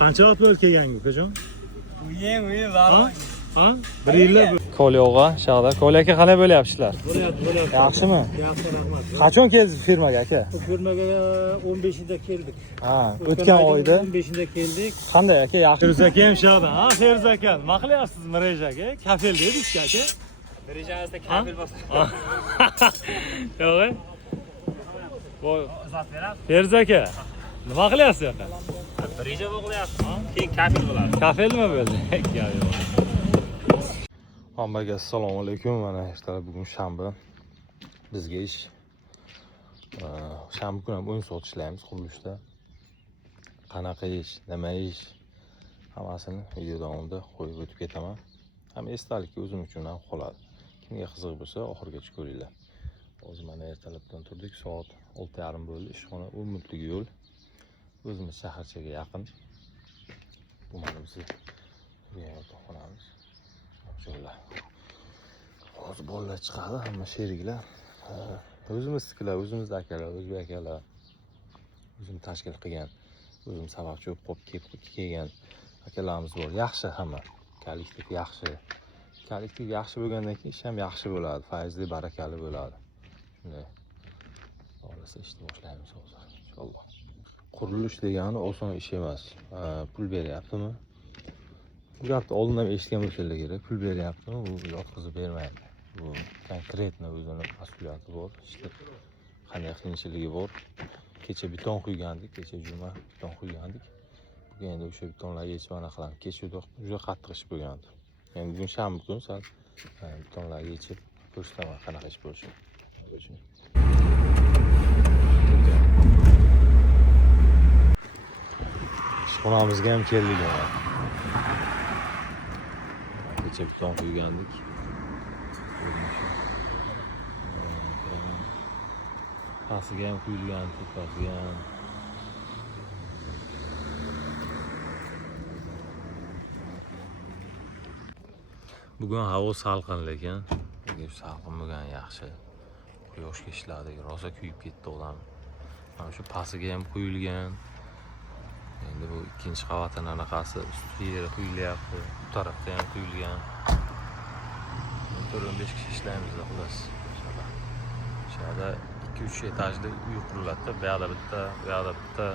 Qancha vaqt bo'ldi kelganingga ukajon? Uyi var. Ha? Bir yillab. Kolyoga, shaqda. Kolyoga qanday bo'lyapsizlar? Bo'lyapti. Yaxshimi? Yaxshi, rahmat. Qachon keldingiz firmaga aka? Firmaga 15-da keldik. Ha, o'tgan oyda 15-da keldik. qanday aka? Yaxshi. Feruza aka ham shaqda. Ha, Feruza aka, nima qilyapsiz Mirejaga? Kafel dedingiz aka? Rejamizda kafil bor. Yo'q. Voy, Uzat berasiz. Feruza aka, nima qilyapsiz aka? Reja bo'lyapti. Keyin kafil bo'ladi. Kafelmi bo'ldi? Yo'q. Hammaga assalomu alaykum. Mana ertalab bugun shanba. Bizga ish shanba kuni ham 10 soat ishlaymiz qurilishda. Qanaqa ish, nima ish hammasini video davomida qo'yib o'tib ketaman. Ham esdalikka o'zim uchun ham qoladi. Kimga qiziq bo'lsa oxirigacha ko'ringlar. Hozir mana ertalabdan turdik, soat 6:30 bo'ldi. Ishxona Umidli yo'l. O'zimiz shaharchaga yaqin. Bu mana biz turgan yotoqxonamiz. Shunday. Hozir bolalar chiqadi, hamma sheriklar. O'zimiznikilar, o'zimizda akalar, o'zbek akalar. O'zim tashkil qilgan, o'zim sababchi bo'lib kelgan akalarimiz bor. Yaxshi hamma. Kollektiv yaxshi. Kollektiv yaxshi bo'lgandan keyin ish ham yaxshi bo'ladi, fayzli, barakali bo'ladi. Shunday. Xohlasa ishni boshlaymiz hozir, inshaalloh. Qurilish degani oson ish emas. Pul beryaptimi? Bu gapni oldindan eshitgan bo'lsangiz kerak. Pul beryaptimi? Bu yotqizib bermaydi. Bu konkretno o'zini mas'uliyati bor. Ishda qanday qiyinchiligi bor. Kecha beton quygandik, kecha juma beton quygandik. Bugun endi o'sha betonlarga yechib ana qilamiz. Kecha juda qattiq ish bo'lgandi. Endi bugun shanba kuni sal betonlarga yechib ko'rsataman qanaqa ish bo'lishini. Ishxonamizga ham keldik. Kecha beton quygandik. Pastiga ham quyilgan, tepasiga ham. Bugun havo salqin, lekin salqin bo'lgan yaxshi. Quyoshga ishladik, rosa kuyib ketdi odam. Mana shu pastiga ham quyilgan. Endi bu ikkinchi qavatning anaqasi usti yeri quyilyapti. Bu tarafda ham quyilgan. 4-5 kishi ishlaymiz xolos. Shada 2-3 etajli uy quriladi. Bu yoqda bitta, bu yoqda bitta,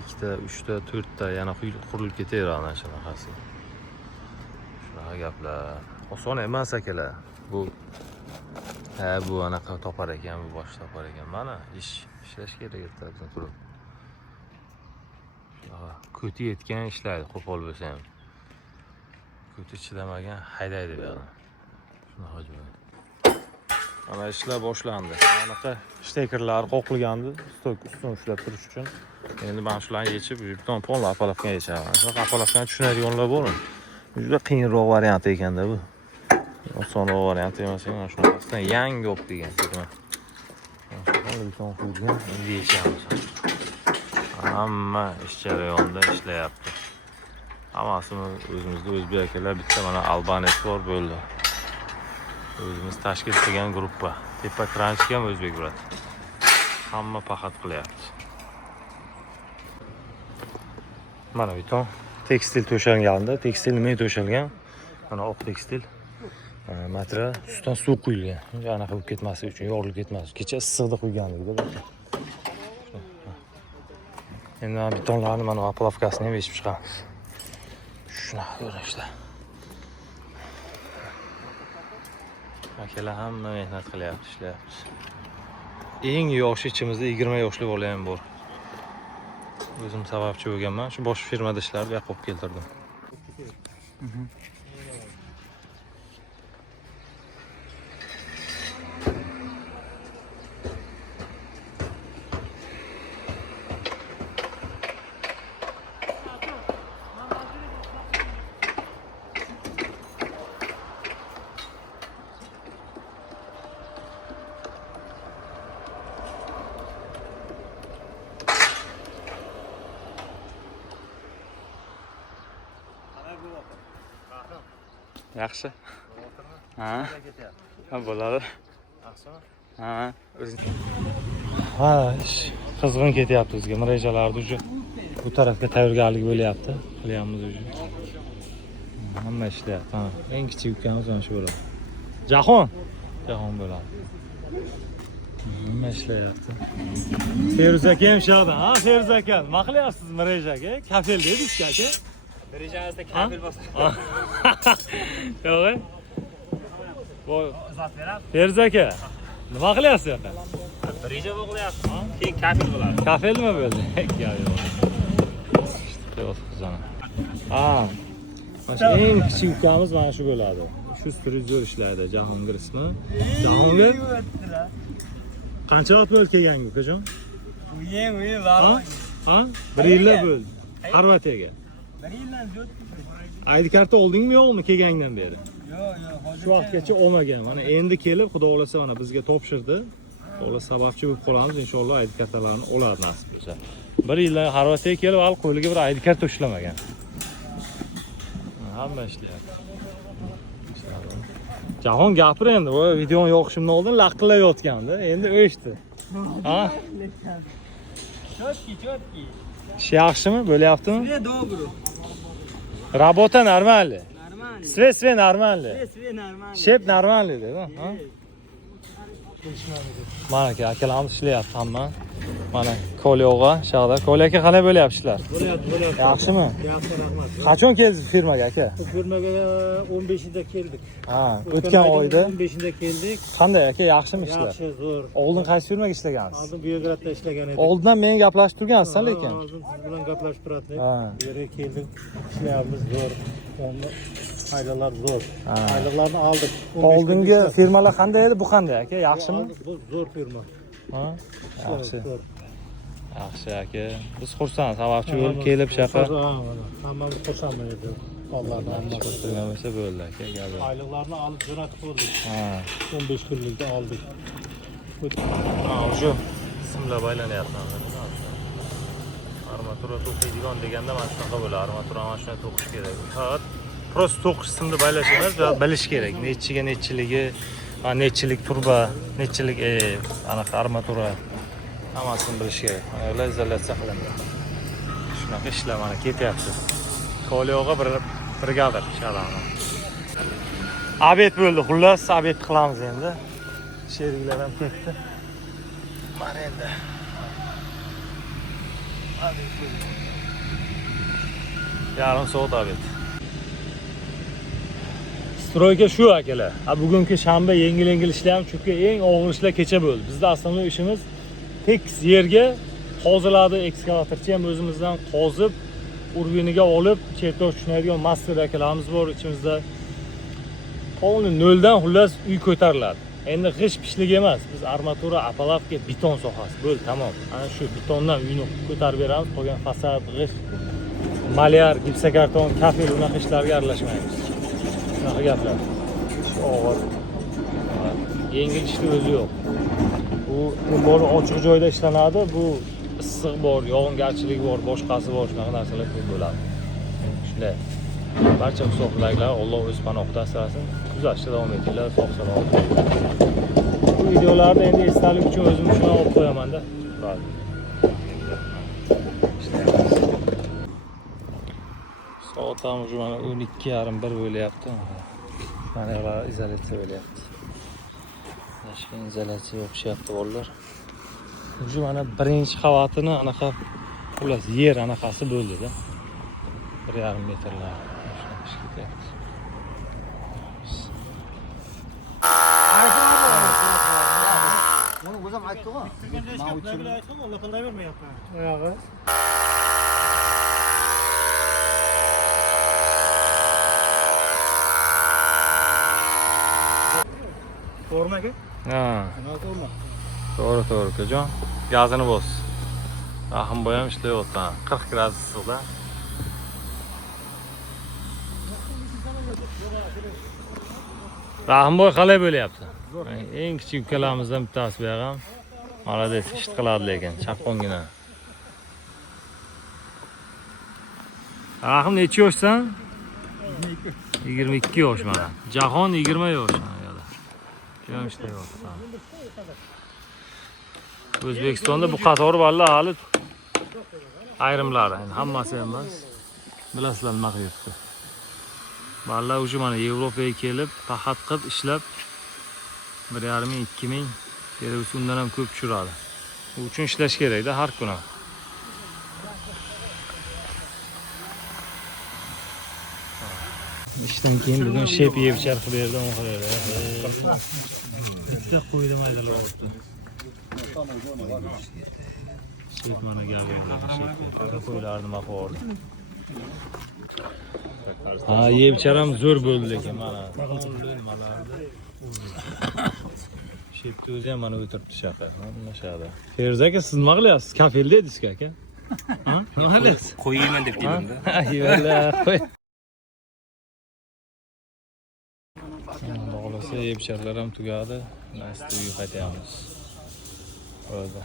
ikkita, 3ta, 4ta yana qurilib ketaveradi ana shunaqasi. Shunaqa gaplar. Oson emas akalar. Bu anaqa topar ekan, bu bosh topar ekan. Mana ishlash kerak ertalabdan turib. Ko'ti yetgan ishlaydi, qo'pol bo'lsa ham. Ko'ti chidamagan haydaydi bu yoqdan. Shunaqa joy. Mana ishlar boshlandi. Anaqa shtekerlar qoqilgandi, ustun ushlab turish uchun. Endi men shularni yechib, beton polni apalovka yechaman. Shunaqa apalovkani tushunadiganlar bormi? Juda qiyinroq variant ekanda bu. Osonroq variant emas, mana shunaqasidan yangi olib kelgan firma. Mana beton quygan, endi yechamiz. Hamma ish jarayonida ishlayapti. Hammasini o'zimizda o'zbek akalar, bitta mana albanes bor bo'ldi. O'zimiz tashkil qilgan gruppa. Tepa kranchik ham o'zbek brat. Hamma paxat qilyapti. Mana beton tekstil to'shalganda, tekstil nima to'shalgan? Mana oq tekstil. Material ustidan suv quyilgan. Anaqa bo'lib ketmasligi uchun, yorilib ketmasligi. Kecha issiqda quygandik-da. Endi betonlarni mana apalovkasini ham yechib chiqamiz. Shunaqa ko'rinishda. Akalar hamma mehnat qilyapti, ishlayapti. Eng yoshi ichimizda 20 yoshli bola ham bor. O'zim sababchi bo'lganman. Shu bosh firmada ishlardi, bu yoqqa olib keltirdim. Yaxshi. Ha. Bo'ladi. Yaxshimi? Ha, o'zing. Ha, qizg'in ketyapti bizga. Rejalarni Bu tarafga tayyorgarlik bo'lyapti. Qilyapmiz uchun. Hamma ishlayapti. Ha, eng kichik ukamiz mana shu bo'ladi. Jahon bo'ladi. Hamma ishlayapti. Feruz aka ham shuyoqda. Ha, Feruz aka, nima qilyapsiz Miraj aka? Kafel dedingiz aka. Rejamizda kafil bo'lsa. Yo'q. Bu Izoh berasiz. Feruz aka, nima qilyapsiz aka? Reja bo'lyapti. Keyin kafil bo'ladi. Kafel nima bo'ldi? Yo'q. Ha. Mana shu eng kichik ukamiz mana shu bo'ladi. Shu struktur ishlaydi, Jahongir ismi. Jahongir qancha vaqt bo'ldi kelganga ukajon? Uy, Ha? 1 yillar bo'ldi. Xorvatiyaga. 1 yildan ziyod. ID karta oldingmi yo'qmi kelgandan beri? Yo'q. Shu vaqtgacha olmagan. Mana endi kelib, Xudo xolasa mana bizga topshirdi. Xudo sababchi bo'lib qolamiz, inshaalloh ID kartalarni oladi nasib bo'lsa. 1 yildan Xorvatiyaga kelib, hali qo'liga bir ID karta ushlamagan. Hamma ishlayapti. Jahon gapir endi, o videoni yoqishimdan oldin laqillayotgandi. Endi o'shdi. Ha? Chotki. Ish yaxshimi? Bo'lyaptimi? Добро. Работа нормальная. Нормально. Свет нормальный. Свет нормально. Shep нормальный dedi, ha? Mana akalarimiz ishlayapti hamma. Mana Ko'lyog'a, shaqda. Ko'ly aka qanday bo'lyapti ishlar? Bo'lyapti. Yaxshimi? Yaxshi, rahmat. Qachon keldingiz firmaga aka? Bu firmaga 15-ida keldik. Ha, o'tgan oyda. 15-ida keldik. Qanday aka, yaxshimi ishlar? Yaxshi, zo'r. Oldin qaysi firmaga ishlagansiz? Oldin Beogradda ishlagan edik. Oldindan men gaplashib turgansiz lekin. Oldin siz bilan gaplashib turardik. Ha. Bu yerga keldik. Ishlayapmiz, zo'r. Aylalar zo'r. Ha. Aylalarni oldik. Oldingi firmalar qanday edi, bu qanday aka? Yaxshimi? Bu zo'r firma. Ha? Yaxshi. Zo'r. Yaxshi aka. Biz xursand, sababchi bo'lib kelib shaqa. Hammamiz xursandman edi. Allohdan hamma. Turgan bo'lsa bo'ldi aka, gapi. Aylalarni olib jo'natib qo'ydik. Ha. 15 kunlikda oldik. Ha, shu simlar baylanyapti. Armatura to'qiydigan deganda mana shunaqa bo'ladi. Armatura mana shunday to'qish kerak. Faqat prosta to'qish simni baylash emas, bilish kerak. Nechiga nechiligi, nechilik turba, nechilik anaqa armatura hammasini bilish kerak. Ular izolyatsiya qilindi. Shunaqa ishlar mana ketyapti. Ko'lyog'a brigadir shalani. Obed bo'ldi, xullas obed qilamiz endi. Sheriklar ham ketdi. Mana endi. Yarim soat obed. Stroyga shu akalar. Bugungi shanba yengil ishlayapmiz, chunki eng og'ir ishlar kecha bo'ldi. Bizda asosiy ishimiz tekis yerga qozilarni ekskavatorchi ham o'zimizdan qozib, urguniga olib, chertov tushunadigan master akalarimiz bor ichimizda. Polni noldan xullas uy ko'tariladi. Endi g'ish pishlik emas. Biz armatura, apalavka, beton sohasi. Bo'ldi, tamom. Ana shu betondan uyni ko'tarib beramiz. Qolgan fasad, g'ish, malyar, gipsokarton, kafel unaqa ishlarga aralashmaymiz. Shunaqa gaplar. Shu og'ir. Yengil ishning o'zi yo'q. Bu bor ochiq joyda ishlanadi. Bu issiq bor, yog'ingarchilik bor, boshqasi bor, shunaqa narsalar ko'p bo'ladi. Shunday. Barcha musofilarga Alloh o'z panohida asrasin. Kuzatishda davom etinglar, sog' salomat. Bu videolarni endi esdalik uchun o'zim uchun olib qo'yaman-da. Soat ham mana 12:30 bo'lyapti. Mana ular izolyatsiya bo'lyapti. Boshqa izolyatsiya o'qishyapti bolalar. Shu mana birinchi qavatini anaqa xullas yer anaqasi bo'ldi-da. 1,5 metrlar. Buni o'zim aytdim-ku. Men uchun aytdim, Alloh qilday bermayapti. Oyog'i. To'g'rimi aka? Ha. To'g'rimi? To'g'ri, ukajon. Gazini bos. Rahimboy ham ishlayapti. 40 gradus issiqda. Rahimboy qalay bo'lyapti? Eng kichik ukalarimizdan bittasi bu ham. Молодец, ish qiladi lekin, chaqqongina. Rahim necha yoshsan? 22 yosh mana. Jahon 20 yosh mana yo'da. Kim ishlayapti? O'zbekistonda bu qatori vallah hali Ayrimlari, yani hammasi emas. Bilasizlar nima qilyapti. Balla уже mana Yevropaga kelib, paxat qilib ishlab 1,5-2 ming kerak undan ham ko'p tushiradi. Bu uchun ishlash kerak-da har kuni. İşten keyin bugun shep yeb charx berdi, o'n qilaydi. Bitta qo'ydim aydalab olibdi. Shep mana gapirdi. Qo'ylarni maqordi. Ha, yeb charam zo'r bo'ldi lekin mana. Shepni o'zi ham mana o'tiribdi shaqa. Mana shada. Feruza aka, siz nima qilyapsiz? Kafelda edingiz aka? Ha? Nima qilyapsiz? Qo'yayman deb keldim-da. Ayvallah. Xohlasa yeb-charlar ham tugadi. Nasib uyga qaytamiz. Bo'ldi.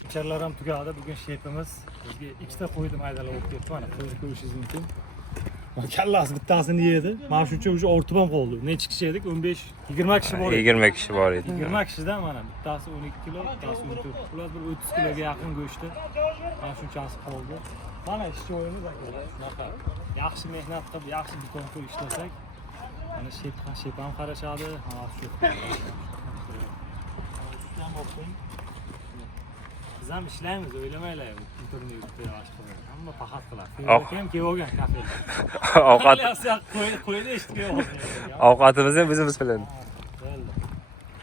Yeb-charlar ham tugadi. Bugun shepimiz bizga ikkita qo'ydim aydalab olib ketdi. Mana qo'yni ko'rishingiz mumkin. Kallasi bittasini yedi. Mana shuncha уже ortib ham qoldi. Necha kishi edik? 15-20 kishi bor edi. 20 kishi bor edi. 20 kishidan mana bittasi 12 kilo, bittasi 14. Ular bir 30 kiloga yaqin go'shti. Mana shunchasi qoldi. Mana ishchi o'yinimiz aka. Shunaqa yaxshi mehnat qilib, yaxshi biton qo'y ishlasak, mana shep ham qarashadi. Ha, shu. Biz ham ishlaymiz, o'ylamanglar. Internetda yosh qilib. Hamma paxat qiladi. Kim kelib olgan kafeda. Ovqat Qo'yni eshitib kelib olgan. ovqatimizni o'zimiz bilamiz.